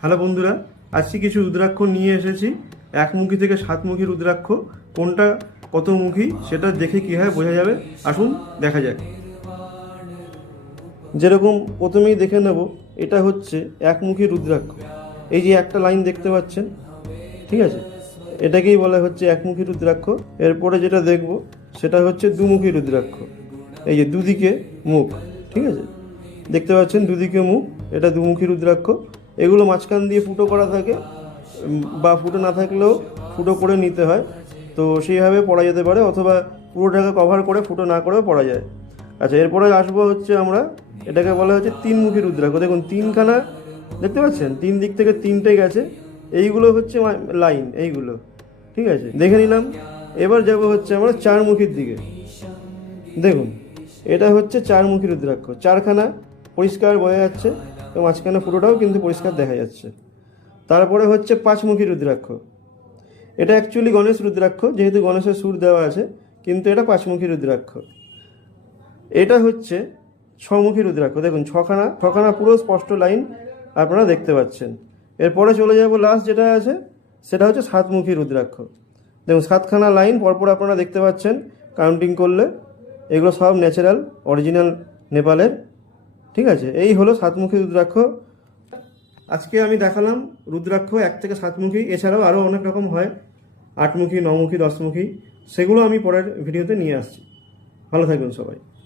Hello বন্ধুরা, আজকে কিছু রুদ্রাক্ষ নিয়ে এসেছি। একমুখী থেকে সাতমুখী রুদ্রাক্ষ কোনটা কতমুখী সেটা দেখে কীভাবে বোঝা যাবে, আসুন দেখা যাক। যেরকম প্রথমেই দেখে নেব, এটা হচ্ছে একমুখী রুদ্রাক্ষ। এই যে একটা লাইন দেখতে পাচ্ছেন, ঠিক আছে, এটাকেই বলা হচ্ছে একমুখী রুদ্রাক্ষ। এরপরে যেটা দেখব সেটা হচ্ছে দুমুখী রুদ্রাক্ষ। এই যে দুদিকে মুখ, ঠিক আছে, দেখতে পাচ্ছেন দুদিকে মুখ, এটা দুমুখী রুদ্রাক্ষ। এগুলো মাঝখান দিয়ে ফুটো করা থাকে, বা ফুটো না থাকলেও ফুটো করে নিতে হয়, তো সেইভাবে পড়া যেতে পারে, অথবা পুরোটাকে কভার করে ফুটো না করেও পড়া যায়। আচ্ছা, এরপরে আসবো হচ্ছে আমরা, এটাকে বলা হচ্ছে তিনমুখী রুদ্রাক্ষ। দেখুন তিনখানা দেখতে পাচ্ছেন, তিন দিক থেকে তিনটে গেছে, এইগুলো হচ্ছে লাইন, এইগুলো ঠিক আছে, দেখে নিলাম। এবার যাব হচ্ছে আমরা চারমুখীর দিকে। দেখুন এটা হচ্ছে চারমুখী রুদ্রাক্ষ, চারখানা পরিষ্কার বোঝা যাচ্ছে, তো মাঝখানে ফুটোটাও কিন্তু পরিষ্কার দেখা যাচ্ছে। তারপরে হচ্ছে পাঁচমুখী রুদ্রাক্ষ। এটা অ্যাকচুয়ালি গণেশ রুদ্রাক্ষ, যেহেতু গণেশের সুর দেওয়া আছে, কিন্তু এটা পাঁচমুখী রুদ্রাক্ষ। এটা হচ্ছে ছমুখী রুদ্রাক্ষ। দেখুন ছখানা ছখানা পুরো স্পষ্ট লাইন আপনারা দেখতে পাচ্ছেন। এরপরে চলে যাব লাস্ট যেটা আছে, সেটা হচ্ছে সাতমুখী রুদ্রাক্ষ। দেখুন সাতখানা লাইন পরপর আপনারা দেখতে পাচ্ছেন কাউন্টিং করলে। এগুলো সব ন্যাচারাল অরিজিনাল নেপালের, ঠিক আছে। এই হলো সাতমুখী রুদ্রাক্ষ। আজকে আমি দেখালাম রুদ্রাক্ষ এক থেকে সাতমুখী, এছাড়াও আরও অনেক রকম হয়, আটমুখী, নমুখী, দশমুখী, সেগুলো আমি পরের ভিডিওতে নিয়ে আসছি। ভালো থাকবেন সবাই।